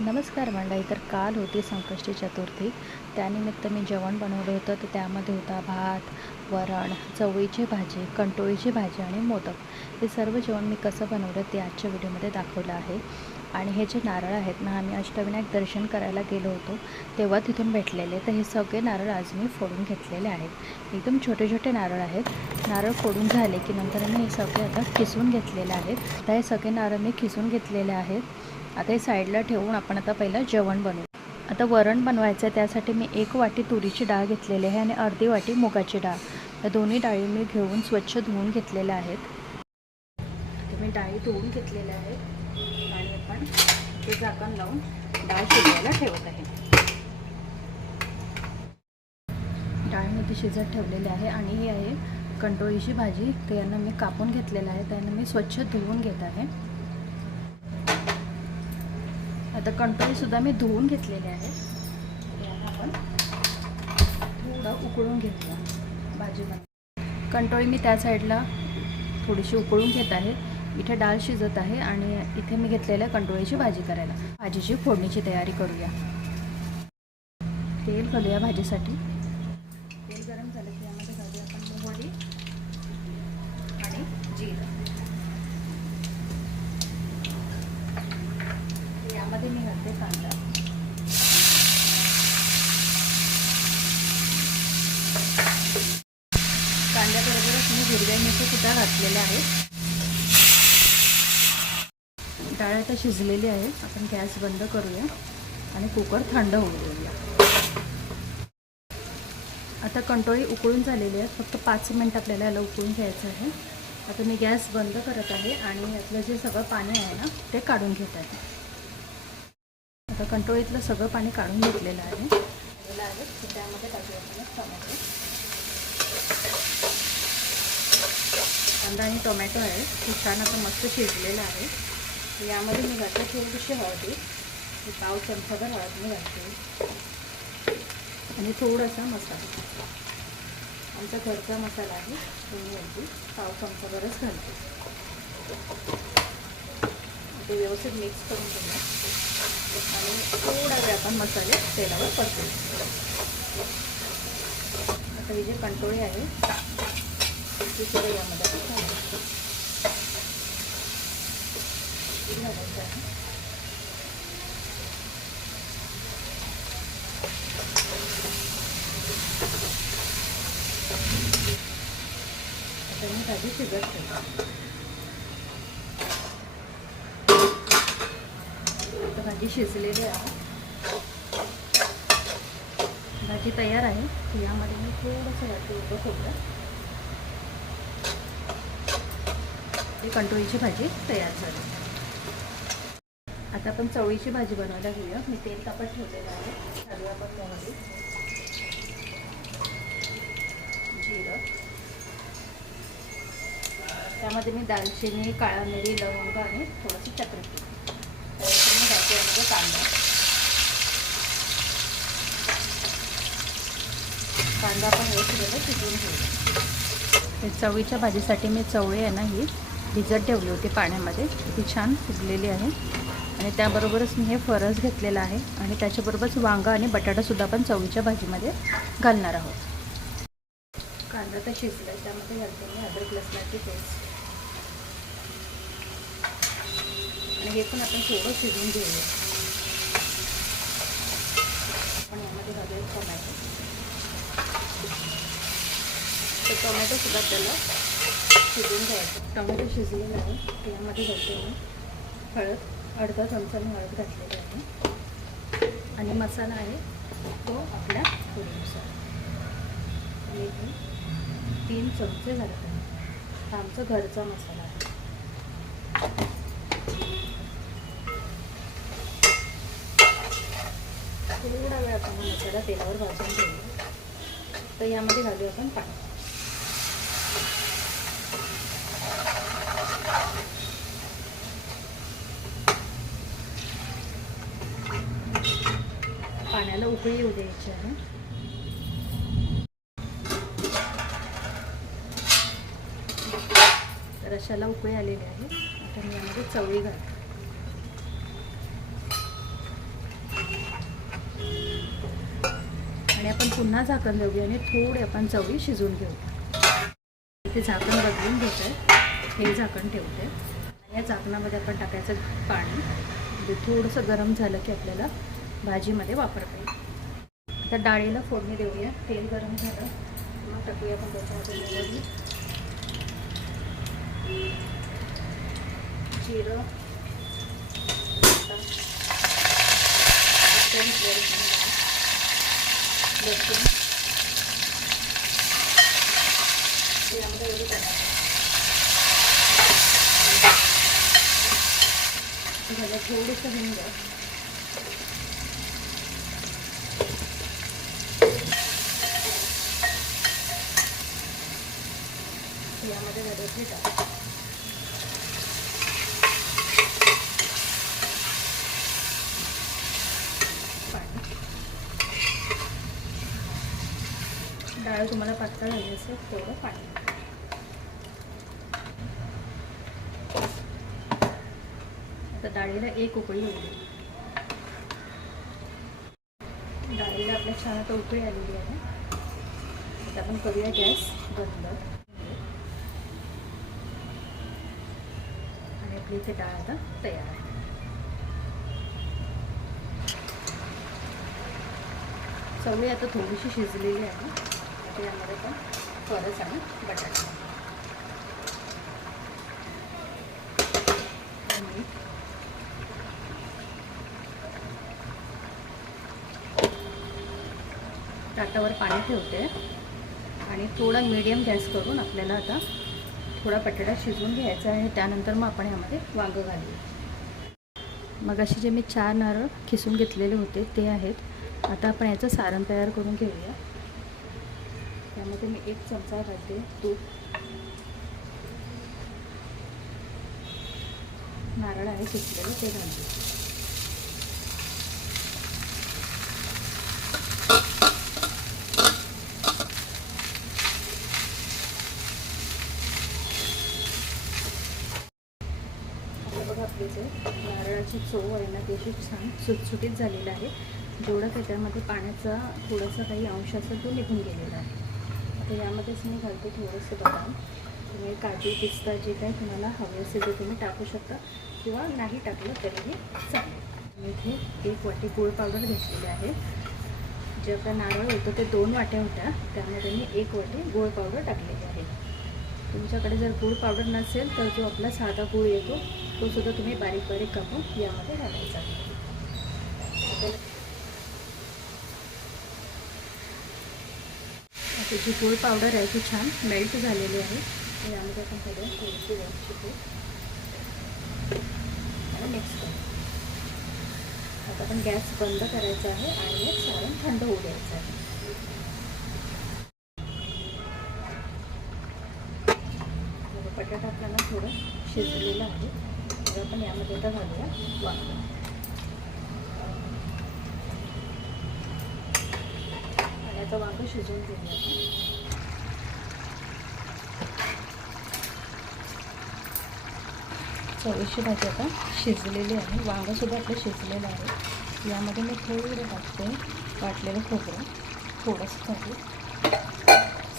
नमस्कार मंडळी तर काल होती संकष्टी चतुर्थी. त्यानिमित्त मी जेवण बनवलं होतं तर त्यामध्ये होता भात वरण चवळीची भाजी कंटोळीची भाजी आणि मोदक. हे सर्व जेवण मी कसं बनवलं ते आजच्या व्हिडिओमध्ये दाखवलं आहे. आणि हे जे नारळ आहेत ना आम्ही अष्टविनायक दर्शन करायला गेलो होतो तेव्हा तिथून भेटलेले. तर हे सगळे नारळ आज मी फोडून घेतलेले आहेत. एकदम छोटे छोटे नारळ आहेत. नारळ फोडून झाले की नंतर मी हे सगळे आता किसून घेतलेले आहेत. आता हे सगळे नारळ मी किसून घेतलेले आहेत. आता हे साईडला ठेवून आपण आता पहिलं जेवण बनवू. आता वरण बनवायचं आहे त्यासाठी मी एक वाटी तुरीची डाळ घेतलेली आहे आणि अर्धी वाटी मुगाची डाळ. या दोन्ही डाळी मी घेऊन स्वच्छ धुवून घेतलेल्या आहेत. आता मी डाळी धुवून घेतलेल्या आहेत. आणि आपण ते झाकण लावून डाळ शिजवायला ठेवत आहे. डाळीमध्ये शिजत ठेवलेले आहे आणि ही आहे कंटोळीची भाजी. ते यांना मी कापून घेतलेलं आहे. त्यांना मी स्वच्छ धुवून घेत आहे. आता कंटोळीसुद्धा मी धुवून घेतलेले आहे. आपण थोडं उकळून घेऊया भाजीमध्ये. कंटोळी मी त्या साईडला थोडीशी उकळून घेत आहे. इथे डाळ शिजत आहे आणि इथे मी घेतलेल्या कंटोळीची भाजी करायला. भाजीची फोडणीची तयारी करूया. तेल घालूया भाजीसाठी. तेल गरम झालं की यामध्ये घालूया आपण मोहरी आणि जिरं यामध्ये मी घालते कांदा कांद्याबरोबरच मी हिरव्या मिरची सुद्धा आहे डाळ आता शिजलेली आहे. आपण गॅस बंद करूया आणि कुकर थंड होऊ देऊया. आता कंटोळी उकळून झालेली आहे फक्त पाच मिनिट आपल्याला याला उकळून घ्यायचं आहे. आता मी गॅस बंद करत आहे आणि यातलं जे सगळं पाणी आहे ना ते काढून घेत आहे. आता कंटोळीतलं सगळं पाणी काढून घेतलेलं आहे. त्यामध्ये टाकूया आपण कांदा आणि टोमॅटो आहे. हे छान आता मस्त शिजलेलं आहे. यामध्ये मी घातलं थोडीशी हळदी. पाव चमचाभर हळद मी घालते आणि थोडासा मसाला. आमचा घरचा मसाला आहे. तो मी अगदी पाव चमचाभरच घालते. ते व्यवस्थित मिक्स करून घेऊया. आणि थोडा वेळ आपण मसाले तेलावर परतू आता ही जे कंटोळी आहे यामध्ये आता मी भाजी शिजत ठेवते भाजी शिजलेली आहे. भाजी तयार आहे. यामध्ये मी थोडंसं वाटतं उभं खोबरं. ही कंटोळीची भाजी तयार झाली. आता आपण चवळीची भाजी बनवायला घेऊया. मी तेल तापत ठेवलेलं आहे. घालू आपण मोहरी जिरं. त्यामध्ये मी दालचिनी काळा मिरी लवंग आणि थोडंसं चक्री त्यानंतर मी कांदा. कांदा आपण व्यवस्थित शिजवून घेऊ चवळीच्या भाजीसाठी मी चवळी आहे ना ही. भिजत ठेवली होती पाण्यामध्ये. ती छान फुगलेली आहे. आणि त्याबरोबरच मी हे फरस घेतलेलं आहे. आणि त्याच्याबरोबरच वांगा आणि बटाटासुद्धा आपण चवळीच्या भाजीमध्ये घालणार आहोत. कांदा तर शिजला त्यामध्ये घालते मी अद्रक लसणाची पेस्ट. आणि हे पण आपण थोडं शिजून घेऊया. आपण यामध्ये घालूया टोमॅटो. तर टोमॅटो सुद्धा त्याला शिजवून घ्यायचं. टोमॅटो शिजलेलं आहे त्यामध्ये घालते मी हळद. अर्धा चमचा मी हळद घातलेली आहे. आणि मसाला आहे तो आपल्या पुरीनुसार आणि तीन चमचे घालत. आहे हा आमचा घरचा मसाला आहे. थोडा वेळ आपण मसाला तेलावर भाजून घेऊया. तर यामध्ये घालूया आपण पाणी. याला उकळी येऊ द्यायची आहे. तर अशाला उकळी आलेली आहे. आता मी यामध्ये चवळी घालते. आणि आपण पुन्हा झाकण देऊया आणि थोडी आपण चवळी शिजवून घेऊ इथे झाकण बदलून घेते हे झाकण ठेवते. या झाकणामध्ये आपण टाकायचं पाणी. म्हणजे थोडंसं गरम झालं की आपल्याला भाजीमध्ये वापरता. येईल आता डाळीला फोडणी देऊया. तेल गरम झालं. मग टाकूया आपण त्याच्यामध्ये जिरं. लसूण. यामध्ये एवढी टाकायचं. झालं थोडंसं हिंग यामध्ये झालं हे टाक डाळ तुम्हाला पातळ हवी असेल थोडं पाणी. आता डाळीला एक उकळी होईल. डाळीला आपल्या छान आता उकळी आलेली आहे. आता आपण करूया गॅस बंद आणि आपली इथे डाळ आता तयार आहे चवळी आता थोडीशी शिजलेली आहे. आता यामध्ये पण फरस आणि बटाटा. आणि ताटावर पाणी ठेवते. आणि थोडा मीडियम गॅस करून आपल्याला आता थोडा बटाटा शिजवून घ्यायचा आहे. त्यानंतर मग आपण यामध्ये वांगं घालूया. मग असे जे मी चार नारळ खिसून घेतलेले होते ते आहेत. आता आपण याचं सारण तयार करून घेऊया. त्यामध्ये मी एक चमचा घालते तूप. नारळ आहे किसलेलं ते घालते आता बघा आपली जे नारळाची चव आहे ना ती अशी छान सुटसुटीत झालेलं आहे. जेवढं त्याच्यामध्ये पाण्याचा थोडासा काही अंश तो निघून गेलेला आहे. आता यामध्येच मी घालते थोडंसं बदाम. तुम्ही काजू पिस्ता जे काही तुम्हाला हवे असेल ते तुम्ही टाकू शकता किंवा नाही टाकलं तरीही चालेल. मी इथे एक वाटी गूळ पावडर घेतलेली आहे. जे आपला नारळ होतं ते दोन वाट्या होत्या. त्यामध्ये मी एक वाटी गूळ पावडर टाकलेली आहे. तुमच्याकडे जर गूळ पावडर नसेल तर जो आपला साधा गूळ येतो तो सुद्धा तुम्ही बारीक बारीक कापून यामध्ये घालायचा. आता जी गूळ पावडर आहे ती छान मेल्ट झालेली आहे. यामध्ये आपण सगळं थोडीशी वेळची पूड मिक्स करू. आता आपण गॅस बंद करायचा आहे आणि हे सारण थंड होऊ द्यायचं आहे. बटाटा आपल्याला थोडं शिजलेलं आहे. तर आपण यामध्ये आता घालूया वाटलं आता वांग शिजवून घेऊया आपण. चवीची भाजी आता शिजलेली आहे. वांगंसुद्धा आपलं शिजलेलं आहे. यामध्ये मी थोडं टाकते. वाटलेलं खोबरं. थोडंसं टाकू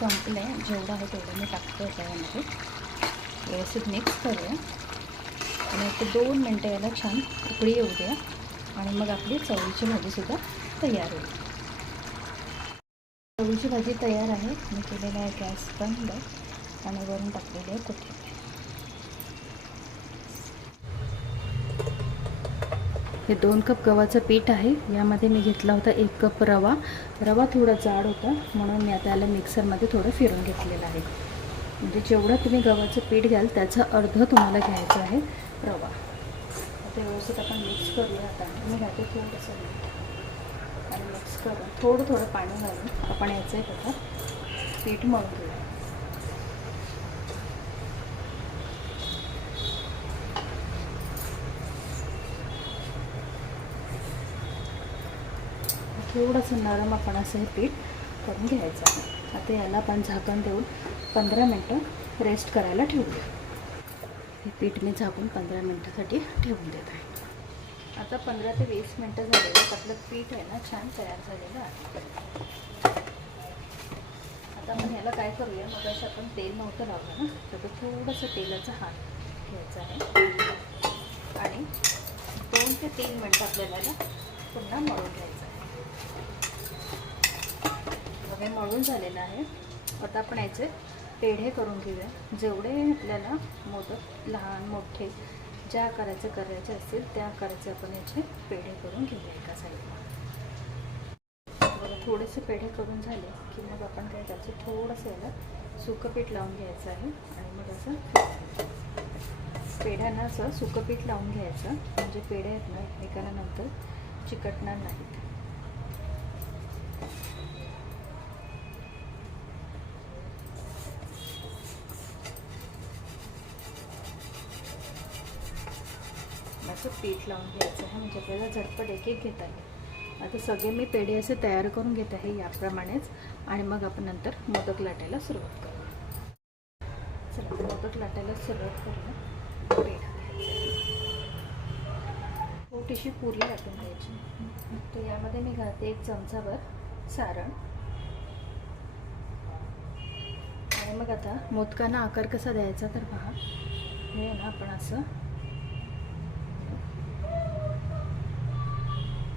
संपलं आहे जेवढं आहे तेवढं मी टाकते आता यामध्ये. व्यवस्थित मिक्स करूया. आणि ते दोन मिनटं याला छान उकळी येऊ द्या. आणि मग आपली चवळीची भाजीसुद्धा तयार होईल. चवळीची भाजी तयार आहे. मी केलेला आहे गॅस बंद आणि वरून टाकलेली आहे कोथिंबीर. हे दोन कप गव्हाचं पीठ आहे. यामध्ये मी घेतला होता एक कप रवा. रवा थोडा जाड होता म्हणून मी आता याला मिक्सरमध्ये थोडं फिरून घेतलेलं आहे. म्हणजे जेवढं तुम्ही गव्हाचं पीठ घ्याल त्याचं अर्ध तुम्हाला घ्यायचं आहे रवा. आता व्यवस्थित आपण मिक्स करूया आता. मी घालते थोडंसं. आणि मिक्स करून थोडं थोडं पाणी घालून आपण याचं त्याचं पीठ मळून घेऊया थोडंसं नरम आपण असं हे पीठ करून घ्यायचं आहे. आता याला आपण झाकण देऊन पंधरा मिनटं रेस्ट करायला ठेवूया. हे पीठ मी झाकून पंधरा मिनटासाठी ठेवून देत आहे. आता पंधरा ते वीस मिनटं झालेलं आपलं पीठ आहे ना छान तयार झालेलं आहे. आता आपण ह्याला काय करूया? मग असं आपण तेल नव्हतं लावलं ना तर थोडंसं तेलाचा हात घ्यायचा आहे. आणि दोन ते तीन मिनटं आपल्याला ना पुन्हा मळून घ्यायचं आहे. मग हे मळून झालेलं आहे. आता आपण याचे पेढे करून घेऊया. जेवढे आपल्याला मोदक लहान मोठे ज्या आकाराचे करायचे असतील त्या आकाराचे आपण याचे पेढे करून घेऊया एका साईडला. बघा थोडेसे पेढे करून झाले की मग आपण काय त्याचं थोडंसं याला सुकं पीठ लावून घ्यायचं आहे आणि मग असं पेढ्यांना असं सुकं पीठ लावून घ्यायचं. म्हणजे पेढे आहेत ना एकमेकांना नंतर चिकटणार नाहीत. असं पीठ लावून घ्यायचं. आहे म्हणजे आपल्याला झटपट एक एक घेता येईल. आता सगळे मी पेढे असे तयार करून घेत आहे याप्रमाणेच. आणि मग आपण नंतर मोदक लाटायला सुरुवात करू. चला मोदक लाटायला सुरुवात करूया. पेढा छोटीशी हो, पुरी लाटून घ्यायची. तर यामध्ये मी घालते एक चमचाभर सारण. आणि मग आता मोदकांना आकार कसा द्यायचा तर पहा हे ना आपण असं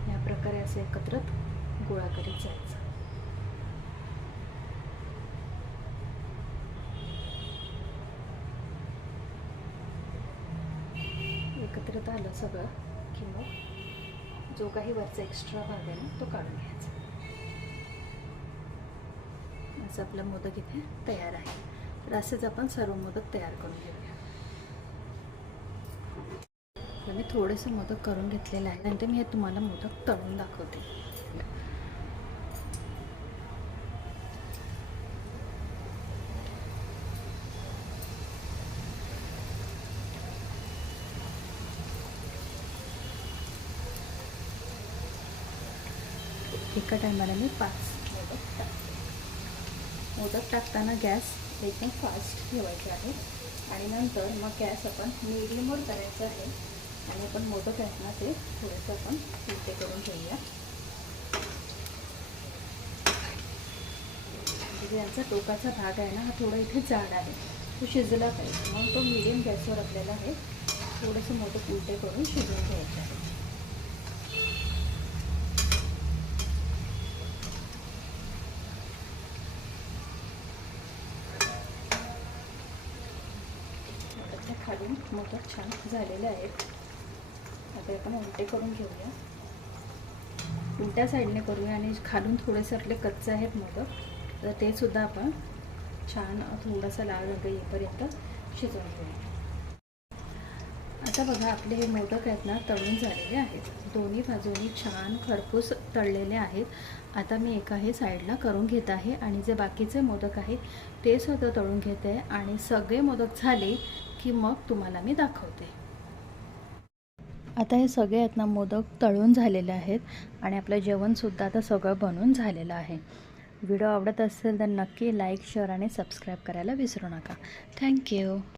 या प्रकारे असं एकत्रत गोळा करीत जायचं. एकत्रित आलं सगळं की मग जो काही वरचा एक्स्ट्रा भाग आहे ना तो काढून घ्यायचा. असं आपलं मोदक इथे तयार आहे. तर असेच आपण सर्व मोदक तयार करून घेऊया. तर मी थोडेसे मोदक करून घेतलेले आहे. नंतर मी हे तुम्हाला मोदक तळून दाखवते. एका टायमाला मी पाच मोदक टाकते मोदक टाकताना गॅस एकदम फास्ट ठेवायचा आहे. आणि नंतर मग गॅस आपण मिडियमवर करायचा आहे. आणि आपण मोदक आहेत ना ते थोडंसं आपण उलटे करून घेऊया म्हणजे यांचा टोकाचा भाग आहे ना हा थोडा इथे जाड आहे. तो शिजला पाहिजे. म्हणून तो मिडियम गॅसवर आपल्याला हे थोडंसं मोदक उलटे करून शिजवून घ्यायचं आहे मोदकच्या खालून मोदक छान झालेले आहेत. आपण उलटे करून घेऊया. उलट्या साईडने करूया आणि खालून थोडेसे आपले कच्चे आहेत मोदक. तर ते सुद्धा आपण छान थोडासा लाल रंग येईपर्यंत शिजवून घेऊया. आता बघा आपले हे मोदक आहेत ना तळून झालेले आहेत. दोन्ही बाजूनी छान खरपूस तळलेले आहेत. आता मी एका हे साईडला करून घेत आहे आणि जे बाकीचे मोदक आहेत ते सुद्धा तळून घेते. आणि सगळे मोदक झाले की मग तुम्हाला मी दाखवते. आता हे सगळे आहेत ना मोदक तळून झालेले आहेत आणि आपलं जेवणसुद्धा आता सगळं बनून झालेलं आहे. व्हिडिओ आवडत असेल तर नक्की लाईक शेअर आणि सबस्क्राईब करायला विसरू नका. थँक्यू